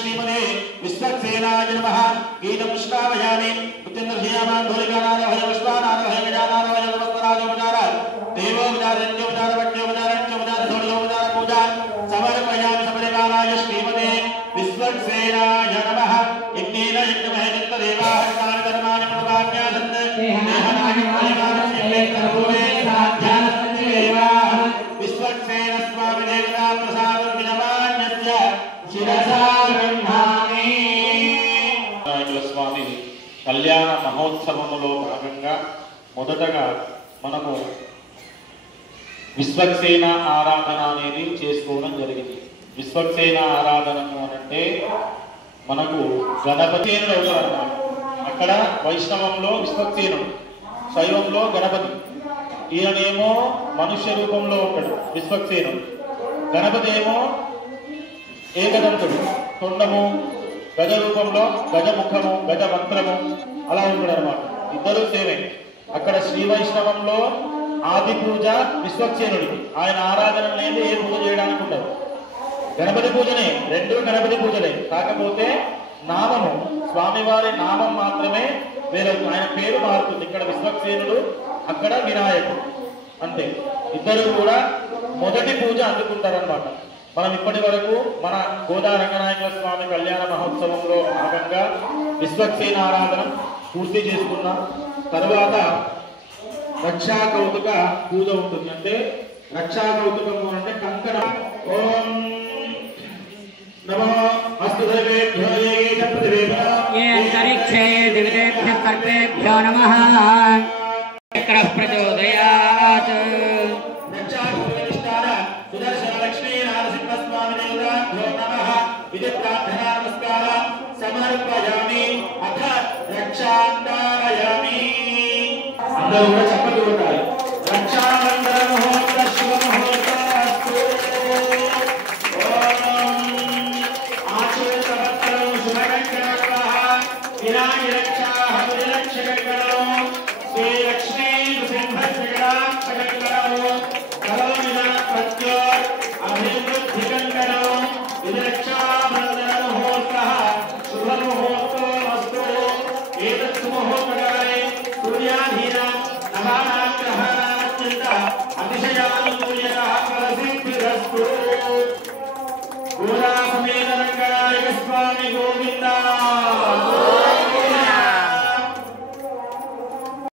श्रीमते विश्वक्सेनाय नमः गीतं श्रावयामि पुत्रन्द्रश्यामान् धूलिकानारभय पुष्पानारभय गजानारभय नमस्काराजोपचार देवोपचारञ्जोपचार वज्ञोपचारञ्चोपचार धूलिकोपचार पूजा समर्पयामि सपरिवाराय श्रीमते विश्वक्सेनाय नमः यज्ञेन यज्ञमहेन्द्रदेवाः कानि धर्माणि प्रभाव्यासन् देहनानि परिवारस्य प्रभुवे साध्यानस्देवाः विश्वक्सेन स्वामी देवता प्रसादं विनमान्यस्य స్వామి కళ్యాణ మహోత్సవములో భాగంగా మొదటగా మనము విశ్వక్సేన ఆరాధన అనేది చేసుకోవడం జరిగింది. విశ్వక్సేన ఆరాధనము అంటే మనకు గణపతినుడు అవుతారు. అక్కడ వైష్ణవంలో విశ్వక్సేనుడు, శైవంలో గణపతి. ఈయనేమో మనుష్య రూపంలో ఉంటాడు విశ్వక్సేనుడు. గణపతి ఏమో ఏకదంతుడు, తొండము, గజ రూపంలో గజముఖము, గజ మంత్రము అలా ఉంటాడు అనమాట. ఇద్దరు సేమే. అక్కడ శ్రీ వైష్ణవంలో ఆది పూజ విశ్వక్సేనుడికి, ఆయన ఆరాధన లేదు, ఏ పూజ చేయడానికి ఉండదు. గణపతి పూజనే, రెండు గణపతి పూజలే. కాకపోతే నామము, స్వామివారి నామం మాత్రమే వేరే, ఆయన పేరు మారుతుంది. ఇక్కడ విశ్వక్సేనుడు, అక్కడ వినాయకుడు, అంతే. ఇద్దరు కూడా మొదటి పూజ అందుకుంటారనమాట. మనం ఇప్పటి వరకు మన గోదా రంగనాయక స్వామి కళ్యాణ మహోత్సవంలో భాగంగా విశ్వక్సేన ఆరాధన పూర్తి చేసుకున్నాం. తర్వాత రక్షా కౌతుక పూజ ఉంటుంది. అంటే రక్షా కౌతుకము అంటే కంకణ. ఓం నమో అస్తు దేవేభ్యో ఏ అంతరిక్షే దివ్యేభ్యః సర్వేభ్యో నమః చక్ర ప్రచోదయాత్. రక్షా కౌతుకనిష్ఠాన సుదర్శన లక్ష్మీ నరసింహ స్వామి దేవతాభ్యో నమః ఇది ప్రార్థనా నమస్కార సమర్పయామి. అథ రక్షాంతారయామి. అందరూ కూడా చప్పట్లు కొట్టాలి.